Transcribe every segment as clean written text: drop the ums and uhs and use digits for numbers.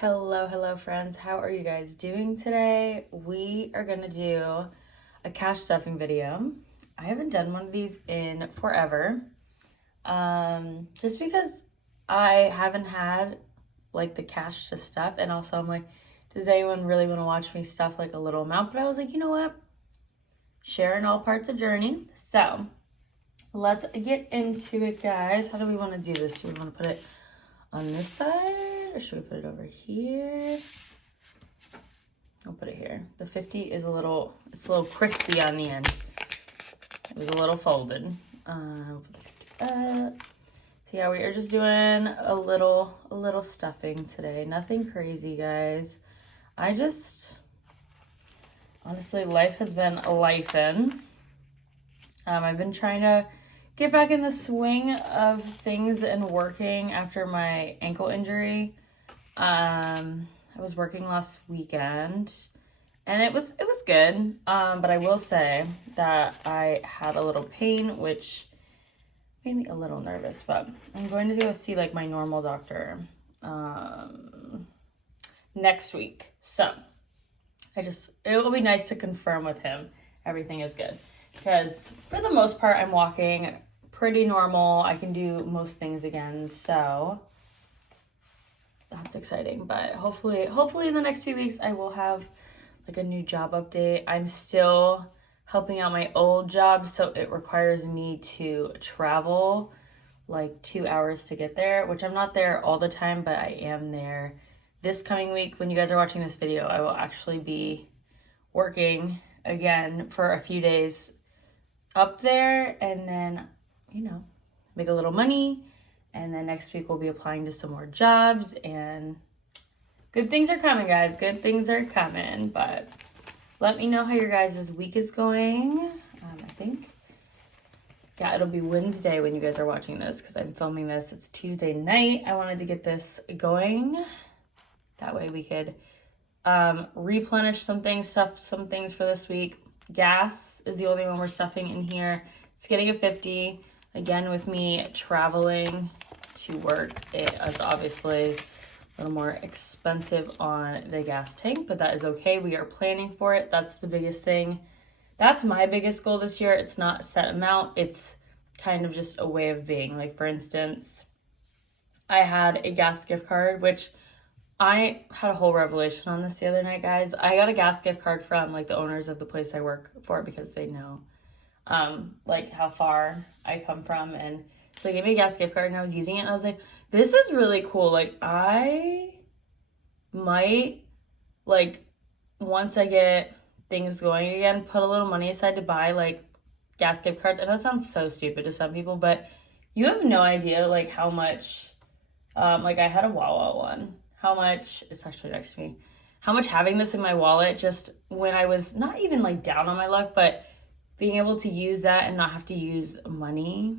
Hello, friends. How are you guys doing today? We are gonna do a cash stuffing video. I haven't done one of these in forever. Just because I haven't had like the cash to stuff, and also I'm like, does anyone really want to watch me stuff like a little amount? But I was like, you know what? Share in all parts of journey. So let's get into it, guys. How do we want to do this? Do we want to put it on this side, or should we put it over here? I'll put it here. The 50 is it's a little crispy on the end. It was a little folded. So yeah, we are just doing a little stuffing today. Nothing crazy, guys. Honestly, life has been a life-in. I've been trying to get back in the swing of things and working after my ankle injury. I was working last weekend and it was good. But I will say that I had a little pain, which made me a little nervous, but I'm going to go see like my normal doctor next week. So it will be nice to confirm with him everything is good, because for the most part I'm walking pretty normal. I can do most things again, so that's exciting. But hopefully in the next few weeks I will have like a new job update. I'm still helping out my old job, so it requires me to travel like 2 hours to get there, which I'm not there all the time, but I am there. This coming week, when you guys are watching this video, I will actually be working again for a few days up there, and then, make a little money. And then next week we'll be applying to some more jobs, and good things are coming, guys. Good things are coming. But let me know how your guys' week is going. It'll be Wednesday when you guys are watching this, because I'm filming this. It's Tuesday night. I wanted to get this going. That way we could replenish some things, stuff some things for this week. Gas is the only one we're stuffing in here. It's getting a 50. Again, with me traveling to work, it is obviously a little more expensive on the gas tank, but that is okay. We are planning for it. That's the biggest thing. That's my biggest goal this year. It's not a set amount. It's kind of just a way of being. Like, for instance, I had a gas gift card, which I had a whole revelation on this the other night, guys. I got a gas gift card from like the owners of the place I work for, because they know like how far I come from, and so they gave me a gas gift card, and I was using it, and I was like, this is really cool. Like, I might, like, once I get things going again, put a little money aside to buy like gas gift cards. I know it sounds so stupid to some people, but you have no idea like how much like I had a Wawa one. How much, it's actually next to me, how much having this in my wallet, just when I was not even like down on my luck, but being able to use that and not have to use money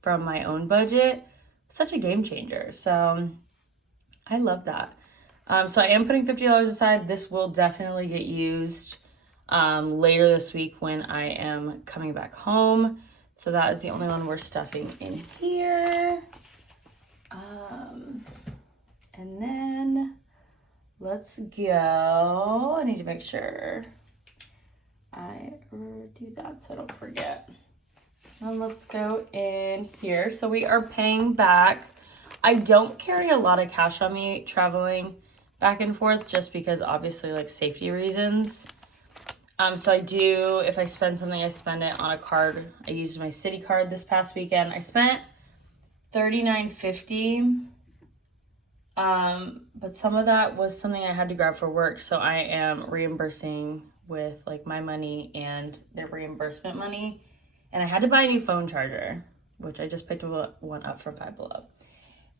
from my own budget, such a game changer. So I love that. So I am putting $50 aside. This will definitely get used later this week when I am coming back home. So that is the only one we're stuffing in here. And then let's go. I need to make sure I do that so I don't forget. And let's go in here. So we are paying back. I don't carry a lot of cash on me traveling back and forth, just because obviously like safety reasons. So I do, if I spend something, I spend it on a card. I used my Citi card this past weekend. I spent $39.50. But some of that was something I had to grab for work, so I am reimbursing with like my money and their reimbursement money. And I had to buy a new phone charger, which I just picked one up from Five Below.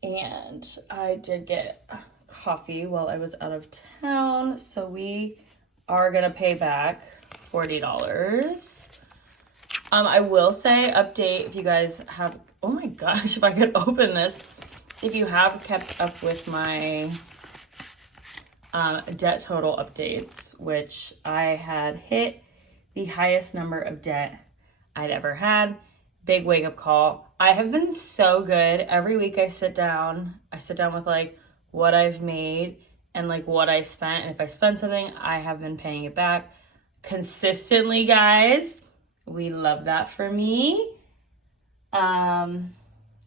And I did get coffee while I was out of town, so we are gonna pay back $40. I will say, update, if you guys have, oh my gosh, if I could open this. If you have kept up with my debt total updates, which I had hit the highest number of debt I'd ever had. Big wake up call. I have been so good. Every week I sit down with like what I've made and like what I spent. And if I spend something, I have been paying it back consistently, guys. We love that for me.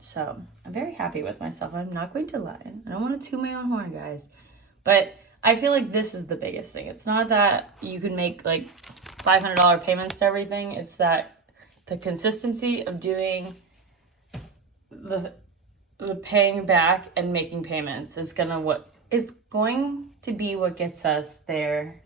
So I'm very happy with myself. I'm not going to lie. I don't want to toot my own horn, guys. But I feel like this is the biggest thing. It's not that you can make like $500 payments to everything. It's that the consistency of doing the paying back and making payments is going to be what gets us there.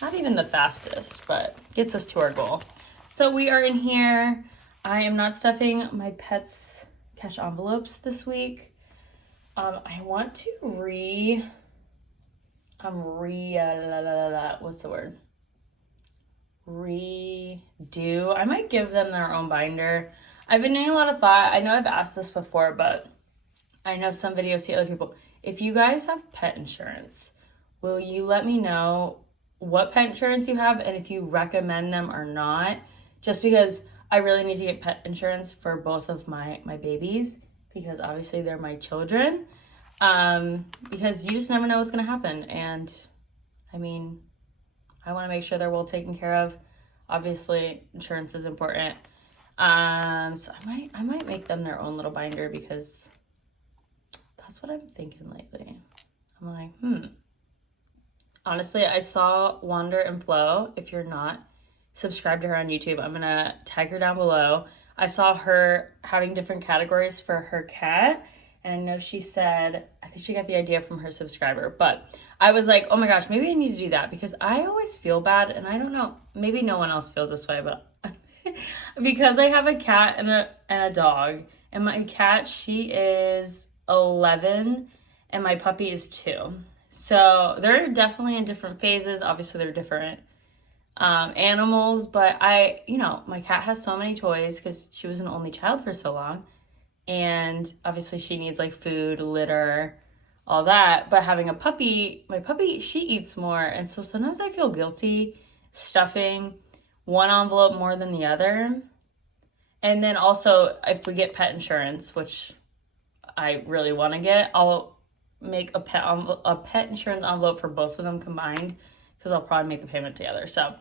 Not even the fastest, but gets us to our goal. So we are in here. I am not stuffing my pets' cash envelopes this week. I want to what's the word? Redo. I might give them their own binder. I've been doing a lot of thought. I know I've asked this before, but I know some videos see other people. If you guys have pet insurance, will you let me know what pet insurance you have and if you recommend them or not? Just because I really need to get pet insurance for both of my babies, because obviously they're my children. Because you just never know what's going to happen. And I mean, I want to make sure they're well taken care of. Obviously, insurance is important. So I might make them their own little binder, because that's what I'm thinking lately. I'm like, Honestly, I saw Wander and Flow. If you're not subscribed to her on YouTube, I'm gonna tag her down below. I saw her having different categories for her cat, and I know she said, I think she got the idea from her subscriber, but I was like, oh my gosh, maybe I need to do that, because I always feel bad, and I don't know, maybe no one else feels this way, but because I have a cat and a dog, and my cat, she is 11, and my puppy is 2. So they're definitely in different phases. Obviously, they're different animals, but my cat has so many toys because she was an only child for so long. And obviously she needs like food, litter, all that. But having a puppy, my puppy, she eats more. And so sometimes I feel guilty stuffing one envelope more than the other. And then also if we get pet insurance, which I really want to get, I'll make a pet insurance envelope for both of them combined, because I'll probably make the payment together. So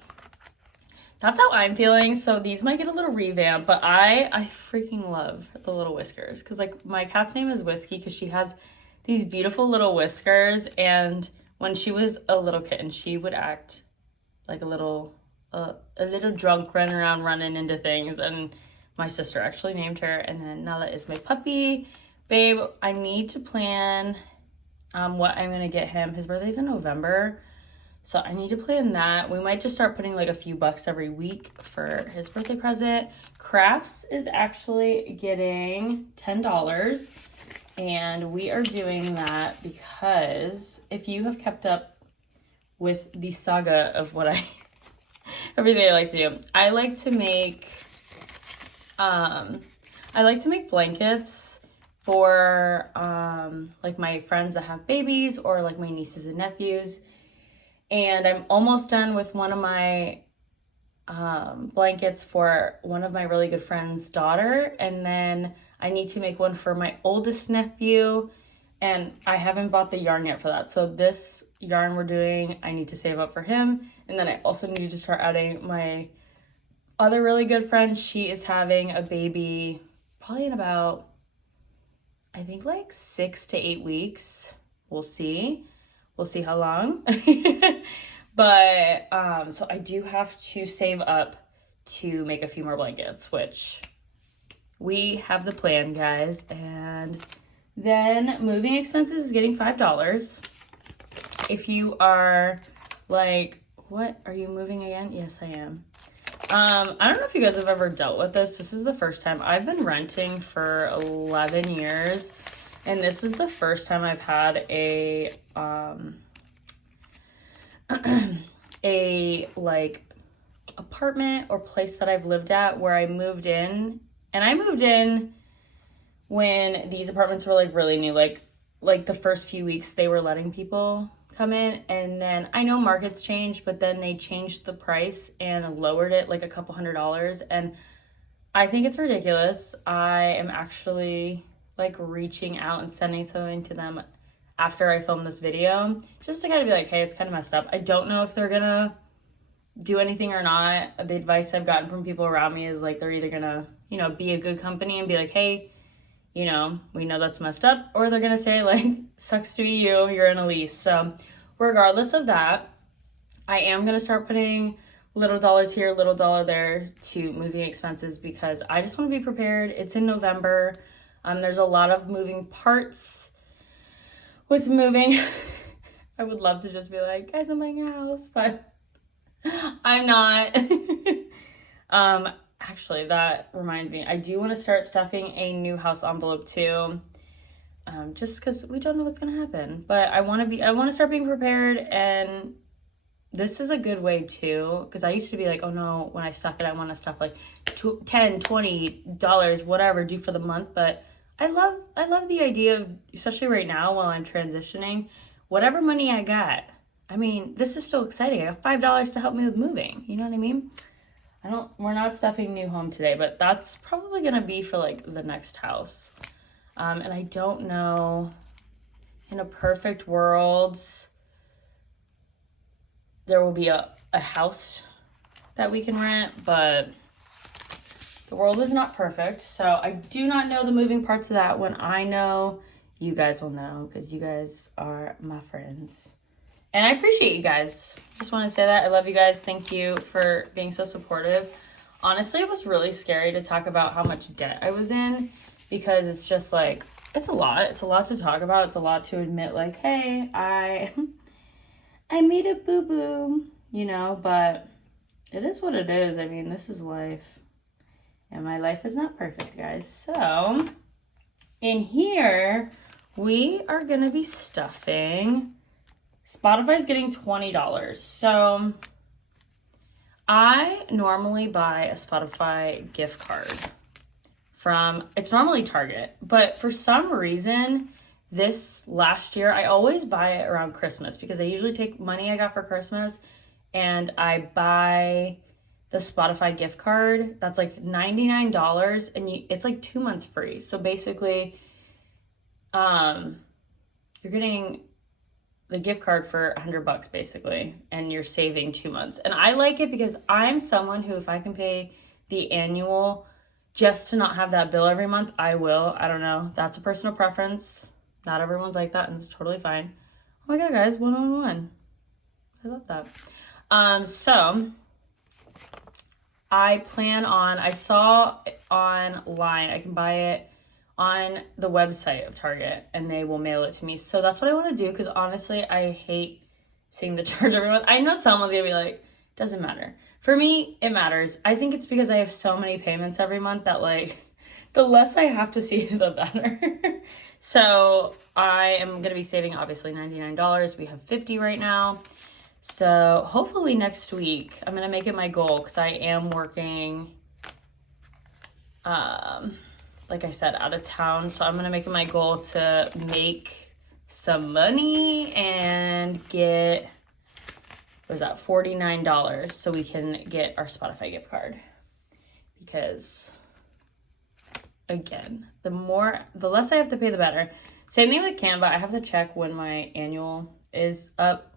that's how I'm feeling. So these might get a little revamp, but I freaking love the little whiskers, because like my cat's name is Whiskey because she has these beautiful little whiskers, and when she was a little kitten she would act like a little drunk, running into things, and my sister actually named her. And then Nala is my puppy. Babe, I need to plan what I'm gonna get him. His birthday's in November, so I need to plan that. We might just start putting like a few bucks every week for his birthday present. Crafts is actually getting $10, and we are doing that because if you have kept up with the saga of what everything I like to do, I like to make blankets for like my friends that have babies, or like my nieces and nephews. And I'm almost done with one of my blankets for one of my really good friends' daughter, and then I need to make one for my oldest nephew, and I haven't bought the yarn yet for that. So this yarn we're doing, I need to save up for him. And then I also need to start adding my other really good friend. She is having a baby probably in about, I think like 6 to 8 weeks. We'll see how long. But so I do have to save up to make a few more blankets, which we have the plan, guys. And then moving expenses is getting $5. If you are like, what, are you moving again? Yes, I am. I don't know if you guys have ever dealt with this. This is the first time. I've been renting for 11 years, and this is the first time I've had a like apartment or place that I've lived at where I moved in. And I moved in when these apartments were like really new, like the first few weeks they were letting people come in, and then I know markets changed, but then they changed the price and lowered it like a couple $100s, and I think it's ridiculous. I am actually like reaching out and sending something to them after I film this video, just to kind of be like, hey, it's kind of messed up. I don't know if they're gonna do anything or not. The advice I've gotten from people around me is like, they're either gonna, you know, be a good company and be like, hey, you know, we know that's messed up, or they're gonna say like, sucks to be you, you're in a lease. So regardless of that, I am gonna start putting little dollars here, little dollar there to moving expenses, because I just want to be prepared. It's in November. There's a lot of moving parts with moving. I would love to just be like, guys, I'm buying a house, but I'm not. Actually, that reminds me, I do want to start stuffing a new house envelope too. Just because we don't know what's gonna happen. But I want to start being prepared, and this is a good way too, because I used to be like, oh no, when I stuff it, I want to stuff like $10, $20, whatever, due for the month. But I love the idea of, especially right now while I'm transitioning, whatever money I got. I mean, this is still exciting. I have $5 to help me with moving. You know what I mean? We're not stuffing new home today, but that's probably gonna be for like the next house. And I don't know, in a perfect world, there will be a house that we can rent, but the world is not perfect. So I do not know the moving parts of that. When I know, you guys will know, because you guys are my friends. And I appreciate you guys. Just want to say that. I love you guys. Thank you for being so supportive. Honestly, it was really scary to talk about how much debt I was in, because it's just like, it's a lot. It's a lot to talk about. It's a lot to admit, like, hey, I made a boo-boo, you know, but it is what it is. I mean, this is life. And my life is not perfect, guys. So, in here, we are going to be stuffing. Spotify's getting $20. So, I normally buy a Spotify gift card from, it's normally Target. But for some reason, this last year, I always buy it around Christmas, because I usually take money I got for Christmas and I buy the Spotify gift card. That's like $99, and it's like 2 months free. So basically, you're getting the gift card for $100 basically, and you're saving 2 months. And I like it because I'm someone who, if I can pay the annual just to not have that bill every month, I will. I don't know. That's a personal preference. Not everyone's like that, and it's totally fine. Oh my God, guys, 111. I love that. So I saw online, I can buy it on the website of Target, and they will mail it to me. So that's what I want to do, because honestly, I hate seeing the charge every month. I know someone's gonna be like, doesn't matter. For me, it matters. I think it's because I have so many payments every month that, like, the less I have to see, the better. So I am gonna be saving obviously $99. We have $50 right now. So hopefully next week, I'm gonna make it my goal, because I am working, like I said, out of town. So I'm gonna make it my goal to make some money and get, what is that, $49, so we can get our Spotify gift card. Because again, the less I have to pay, the better. Same thing with Canva. I have to check when my annual is up,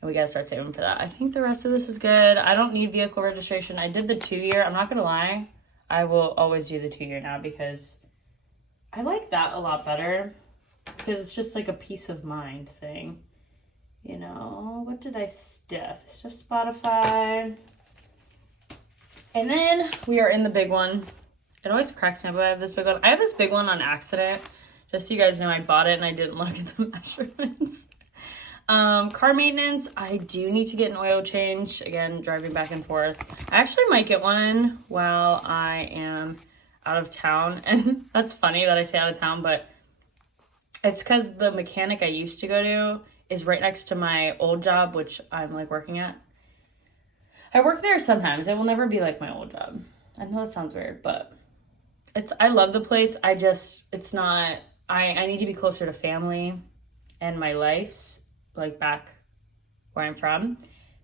and we gotta start saving for that. I think the rest of this is good. I don't need vehicle registration. I did the 2-year. I'm not gonna lie, I will always do the 2-year now, because I like that a lot better, because it's just like a peace of mind thing. You know, what did I stuff? Stuff Spotify. And then we are in the big one. It always cracks me up. I have this big one. I have this big one on accident. Just so you guys know, I bought it and I didn't look at the measurements. Car maintenance. I do need to get an oil change. Again, driving back and forth. I actually might get one while I am out of town. And that's funny that I say out of town, but it's because the mechanic I used to go to is right next to my old job, which I'm like working at. I work there sometimes. It will never be like my old job. I know that sounds weird, but I love the place. It's not, I need to be closer to family and my life's, like, back where I'm from.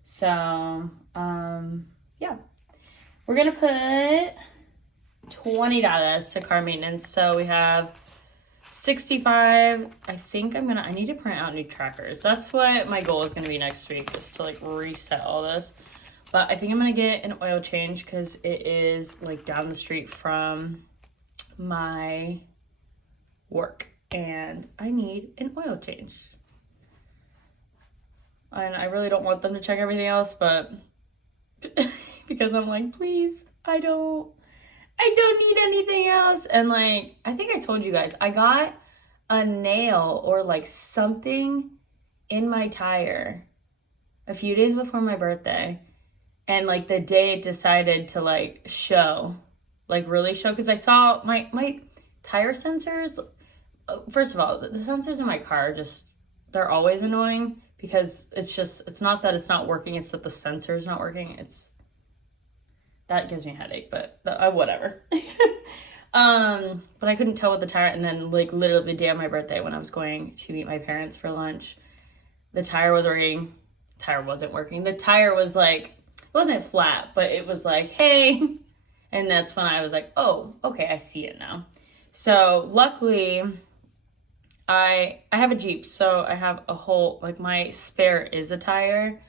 So, yeah. We're gonna put $20 to car maintenance. So we have 65. I think I need to print out new trackers. That's what my goal is gonna be next week, just to like reset all this. But I think I'm gonna get an oil change because it is like down the street from my work and I need an oil change. And I really don't want them to check everything else, but because I'm like, please, I don't need anything else. And like, I think I told you guys, I got a nail or like something in my tire a few days before my birthday. And like the day it decided to like show, like really show, because I saw my tire sensors. First of all, the sensors in my car just, they're always annoying because it's not that it's not working, it's that the sensor is not working. That gives me a headache, but whatever. But I couldn't tell with the tire, and then like literally the day of my birthday when I was going to meet my parents for lunch, the tire was working. Tire wasn't working. The tire was like, it wasn't flat, but it was like, hey. And that's when I was like, oh, okay, I see it now. So luckily, I have a Jeep, so I have a whole, like my spare is a tire.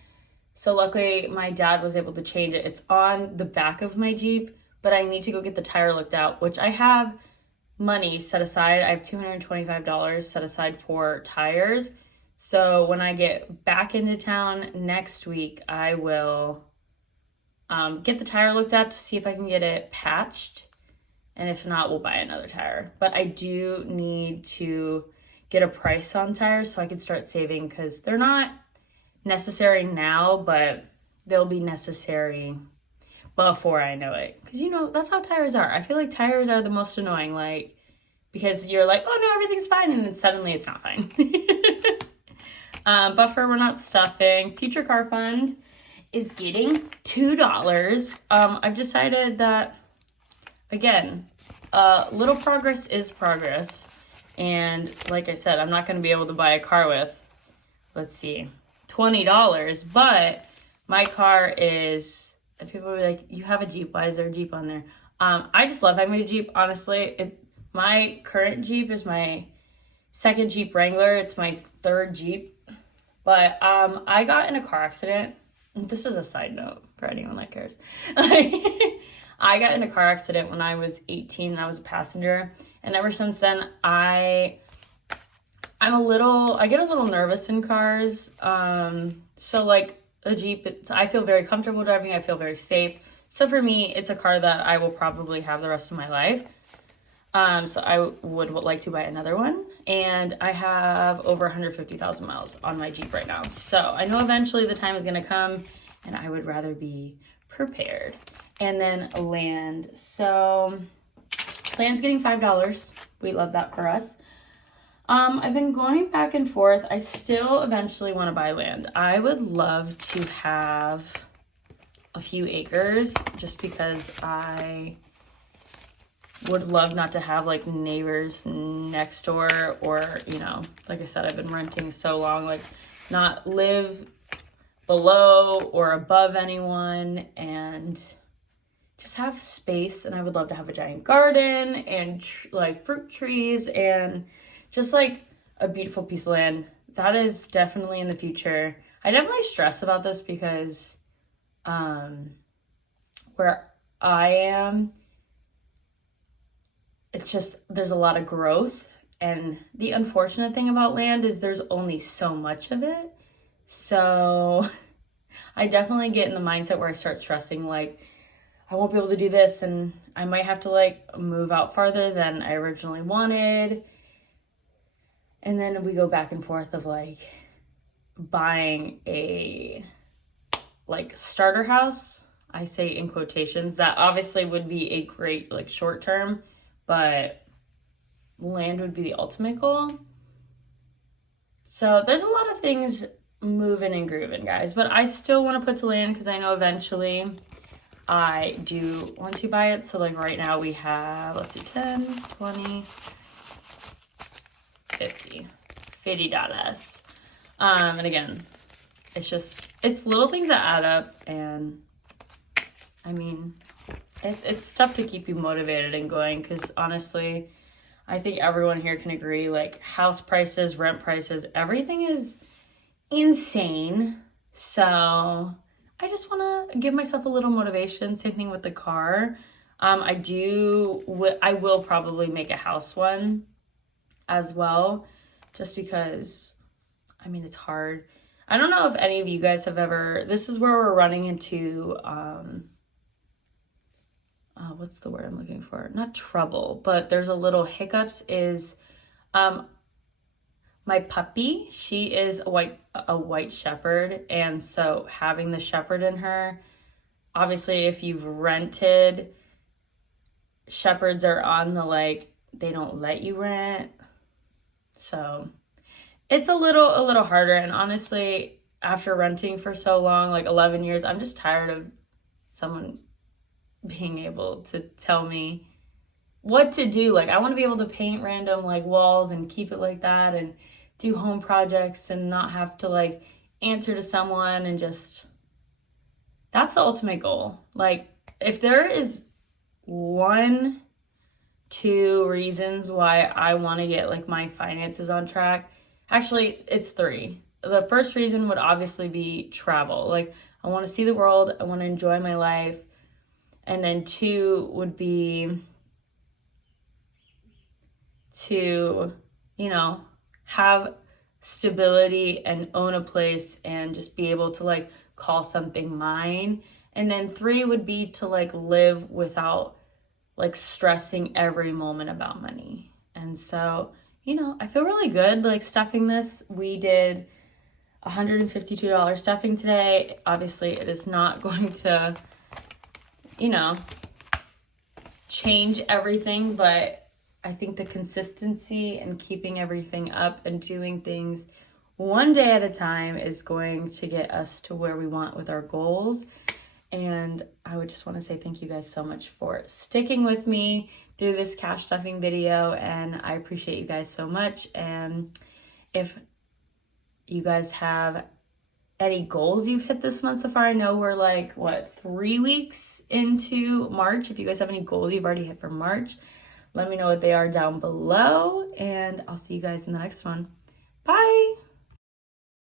So luckily my dad was able to change it. It's on the back of my Jeep, but I need to go get the tire looked out, which I have money set aside. I have $225 set aside for tires. So when I get back into town next week, I will get the tire looked at to see if I can get it patched. And if not, we'll buy another tire. But I do need to get a price on tires so I can start saving, because they're not necessary now, but they'll be necessary before I know it. Because, you know, that's how tires are. I feel like tires are the most annoying, like, because you're like, oh no, everything's fine, and then suddenly it's not fine. Buffer, we're not stuffing. Future Car Fund is getting $2. I've decided that, again, little progress is progress. And like I said, I'm not going to be able to buy a car with, let's see, $20. But my car is, people will be like, you have a Jeep. Why is there a Jeep on there? I just love having a Jeep, honestly. My current Jeep is my second Jeep Wrangler. It's my third Jeep. But I got in a car accident. This is a side note for anyone that cares. I got in a car accident when I was 18 and I was a passenger. And ever since then, I get a little nervous in cars. So like a Jeep, I feel very comfortable driving. I feel very safe. So for me, it's a car that I will probably have the rest of my life. So I would like to buy another one. And I have over 150,000 miles on my Jeep right now. So I know eventually the time is going to come and I would rather be prepared. And then land. So land's getting $5. We love that for us. I've been going back and forth. I still eventually want to buy land. I would love to have a few acres just because I would love not to have like neighbors next door, or, you know, like I said, I've been renting so long, like not live below or above anyone and just have space. And I would love to have a giant garden and like fruit trees and just like a beautiful piece of land. That is definitely in the future. I definitely stress about this because where I am, it's just, there's a lot of growth. And the unfortunate thing about land is there's only so much of it. So I definitely get in the mindset where I start stressing, like, I won't be able to do this and I might have to like move out farther than I originally wanted. And then we go back and forth of like buying a like starter house. I say in quotations, that obviously would be a great like short term, but land would be the ultimate goal. So there's a lot of things moving and grooving, guys, but I still want to put to land because I know eventually I do want to buy it. So like right now we have, let's see, 10, 20, 50, $50. And again, it's little things that add up. And I mean, it's tough to keep you motivated and going because honestly, I think everyone here can agree, like house prices, rent prices, everything is insane. So I just want to give myself a little motivation. Same thing with the car. I will probably make a house one as well, just because, I mean, it's hard. I don't know if any of you guys have ever, this is where we're running into, what's the word I'm looking for? Not trouble, but there's a little hiccups is, my puppy, she is a white shepherd, and so having the shepherd in her, obviously if you've rented, shepherds are on the like, they don't let you rent. So it's a little harder, and honestly, after renting for so long, like 11 years, I'm just tired of someone being able to tell me what to do. Like I want to be able to paint random like walls and keep it like that, and do home projects and not have to like answer to someone, and just, that's the ultimate goal. Like if there is 1, 2 reasons why I want to get like my finances on track, actually it's 3. The first reason would obviously be travel. Like I want to see the world, I want to enjoy my life. And then 2 would be to, have stability and own a place and just be able to like call something mine. And then 3 would be to like live without like stressing every moment about money. And so, I feel really good like stuffing this. We did $152 stuffing today. Obviously, it is not going to, change everything, but I think the consistency and keeping everything up and doing things one day at a time is going to get us to where we want with our goals. And I would just want to say thank you guys so much for sticking with me through this cash stuffing video, and I appreciate you guys so much. And if you guys have any goals you've hit this month so far, I know we're like 3 weeks into March. If you guys have any goals you've already hit for March, let me know what they are down below, and I'll see you guys in the next one. Bye.